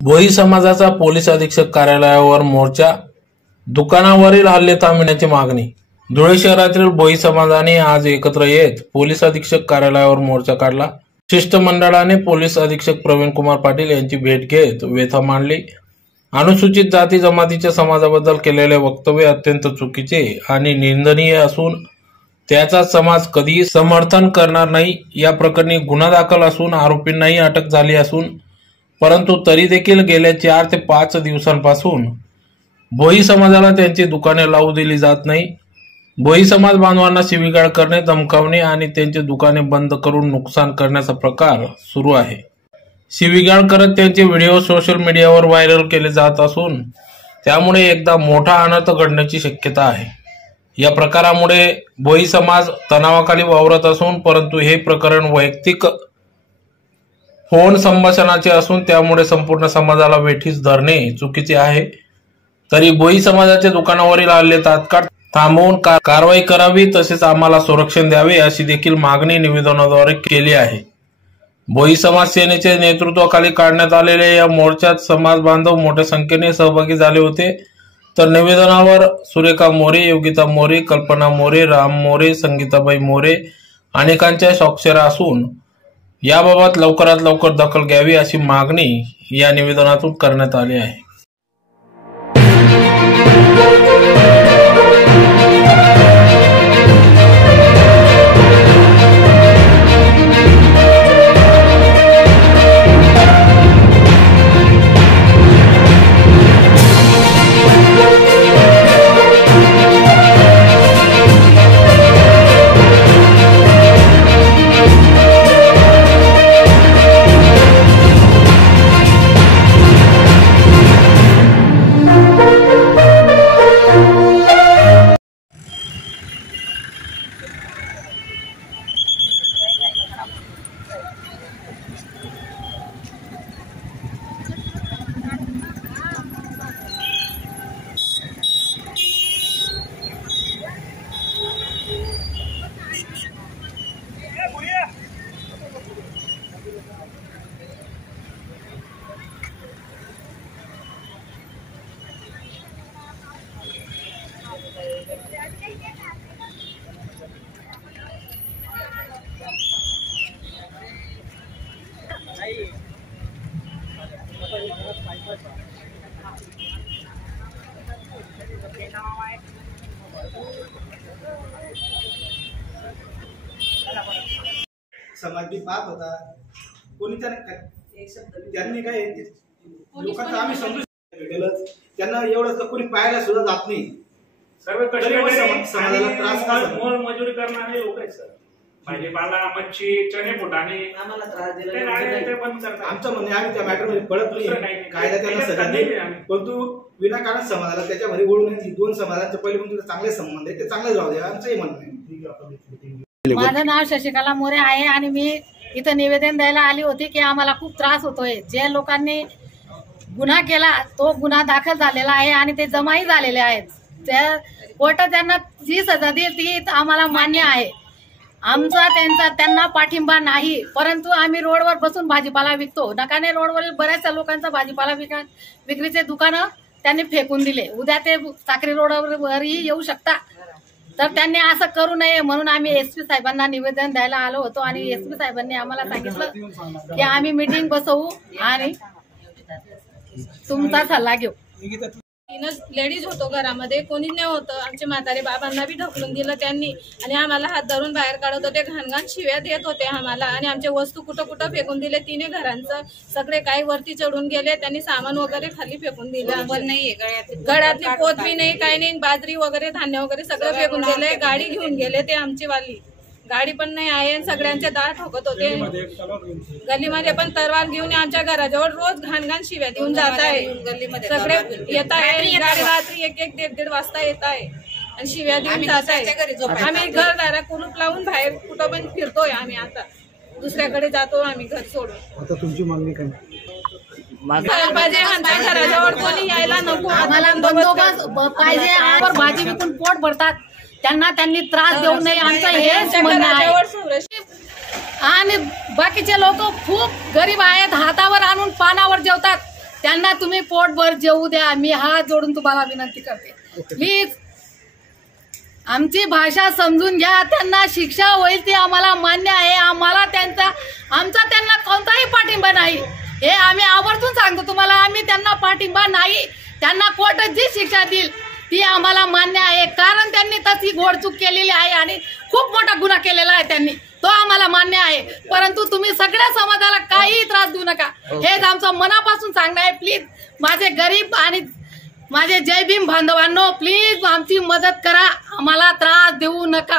भोई समाजाचा पोलीस अधीक्षक कार्यालयावर मोर्चा, दुकानावरील हल्ले थांबविण्याची मागणी। धुळे शहरातील भोई समाजाने आज एकत्र येत पोलीस अधीक्षक कार्यालयावर मोर्चा काढला। शिष्टमंडळाने पोलीस अधीक्षक प्रवीण कुमार पाटील यांची भेट घेत व्यथा मांडली। अनुसूचित जाती जमातीच्या समाजाबद्दल केलेले वक्तव्य अत्यंत चुकीचे आणि निंदनीय असून त्याचा समाज कधीही समर्थन करणार नाही। या प्रकरणी गुन्हा दाखल असून आरोपींनाही अटक झाली असून परंतु तरी देखील गेल्या 4 ते 5 दिवसांपासून भोई समाजाला त्यांची दुकाने लावू दिली जात नाही। भोई समाज बांधवांना शिवीगाळ करणे, धमकावणे आणि त्यांची दुकाने बंद करून नुकसान करण्याचा प्रकार सुरू आहे। शिवीगाळ करत त्यांचे व्हिडिओ सोशल मीडियावर व्हायरल केले जात असून त्यामुळे एकदा मोठा अनर्थ घडण्याची शक्यता आहे। या प्रकारामुळे भोई समाज तणावाखाली वावरत असून परंतु हे प्रकरण वैयक्तिक फोन संभाषणाचे असून त्यामुळे संपूर्ण समाजाला वेठीस धरणे चुकीचे आहे। तरी भोई समाजाच्या दुकानावरील हल्ले तात्काळ थांबवून कारवाई करावी, तसेच आम्हाला संरक्षण द्यावे अशी देखील मागणी निवेदनाद्वारे केली आहे। भोई समाज सेनेच्या नेतृत्वाखाली काढण्यात आलेल्या या मोर्चात समाज बांधव मोठ्या संख्येने सहभागी झाले होते। तर निवेदनावर सुरेखा मोरे, योगिता मोरे, कल्पना मोरे, राम मोरे, संगीताबाई मोरे अनेकांच्या स्वाक्षऱ्या असून याबाबत लवकरात लवकर दखल घ्यावी अशी मागणी या निवेदनातून करण्यात आली आहे। समाज भी पाहत होता, कोणी त्यांनी काय लोकांना आम्ही समजू भेटेलच, त्यांना एवढं कोणी पाहायला सुद्धा जात नाही। सर्व समाजाला त्रास मोल मजुरी करणारे लोक आहेत सर। भाजीपाला, मच्छी, चणे फुटाणे आम्हाला त्रास दिला बंद करतात। आमचं म्हणणे आम्ही त्या मॅटर मध्ये पडत नाही, कायदा त्यांना सजा देईल, परंतु विनाकारण समाजाला त्याच्यामध्ये ओढू नये। 2 समाजांचे पहिले पण चांगले संबंध आहे, ते चांगले जाऊ द्या, आमचंही म्हणणं आहे। माझं नाव शशिकला मोरे आहे आणि मी इथं निवेदन द्यायला आली होती की आम्हाला खूप त्रास होतोय। जे लोकांनी गुन्हा केला तो गुन्हा दाखल झालेला आहे आणि ते जमाही झालेले आहेत। त्या कोर्ट त्यांना जी सजा देईल ती आम्हाला मान्य आहे। आमचा त्यांना पाठिंबा नाही, परंतु आम्ही रोडवर बसून भाजीपाला विकतो। नकाने रोडवरील बऱ्याचशा लोकांचा भाजीपाला विक्रीचे दुकानं त्यांनी फेकून दिले। उद्या ते साखरी रोडवरही येऊ शकता, तर त्यांनी असं करू नये म्हणून आम्ही एसपी साहेबांना निवेदन द्यायला आलो होतो आणि एसपी साहेबांनी आम्हाला सांगितलं की आम्ही मीटिंग बसवू आणि तुमचा सल्ला घेऊ। 3 लेडीज होतो घरामध्ये, कोणीच नाही होतं। आमचे म्हातारे बाबांना बी ढकलून दिलं त्यांनी आणि आम्हाला हात धरून बाहेर काढत होते, घाणघाण शिव्या देत होते आम्हाला आणि आमचे वस्तू कुठं कुठं फेकून दिले। 3 घरांचं सगळे काही वरती चढून गेले, त्यांनी सामान वगैरे खाली फेकून दिलं। गळ्यातली पोत बी नाही, काही नाही, बाजरी वगैरे धान्य वगैरे सगळं फेकून दिले। गाडी घेऊन गेले ते आमची वाली, गाडी पण नाही आहे। सगळ्यांचे दार ठोकत होते, गल्लीमध्ये पण तरवार घेऊन आमच्या घराजवळ रोज घाणघाण शिव्या देऊन जात आहे। सगळे येत आहे, रात्री 1-1, 1:30 वाजता येत आहे आणि शिव्या देऊन जात आहे। आम्ही घरदारा कुलूप लावून बाहेर कुठं पण फिरतोय। आम्ही आता दुसऱ्याकडे जातो आम्ही घर सोडून। आता तुमची मागणी काय? पाहिजे आमच्या घराजवळ कोणी यायला नको, आम्हाला बंदोबस्त पाहिजे। भाजी विकून पोट भरतात, त्यांनी त्रास देऊ नये आमचं हेच म्हणणं आहे। आणि बाकीचे लोक खूप गरीब आहेत, हातावर आणून पानावर जेवतात, त्यांना तुम्ही पोटभर जेवू द्या. मी हात जोडून तुम्हाला विनंती करते, प्लीज आमची भाषा समजून घ्या. त्यांना शिक्षा होईल ती आम्हाला मान्य आहे. आम्हाला आमचा त्यांना कोणताही पाठिंबा नाही, हे आम्ही आवर्जून सांगतो तुम्हाला. आम्ही त्यांना पाठिंबा नाही. त्यांना कोर्ट जी शिक्षा देईल ती आम्हाला मान्य आहे, कारण त्यांनी तशी घोडचूक केलेली आहे आणि खूप मोठा गुन्हा केलेला आहे त्यांनी, तो आम्हाला मान्य आहे. परंतु तुम्ही सगळ्या समाजाला काही त्रास देऊ नका, हेच आमचं मनापासून सांगणं आहे. प्लीज माझे गरीब आणि माझे जय भीम बांधवांनो, प्लीज आमची मदत करा, आम्हाला त्रास देऊ नका.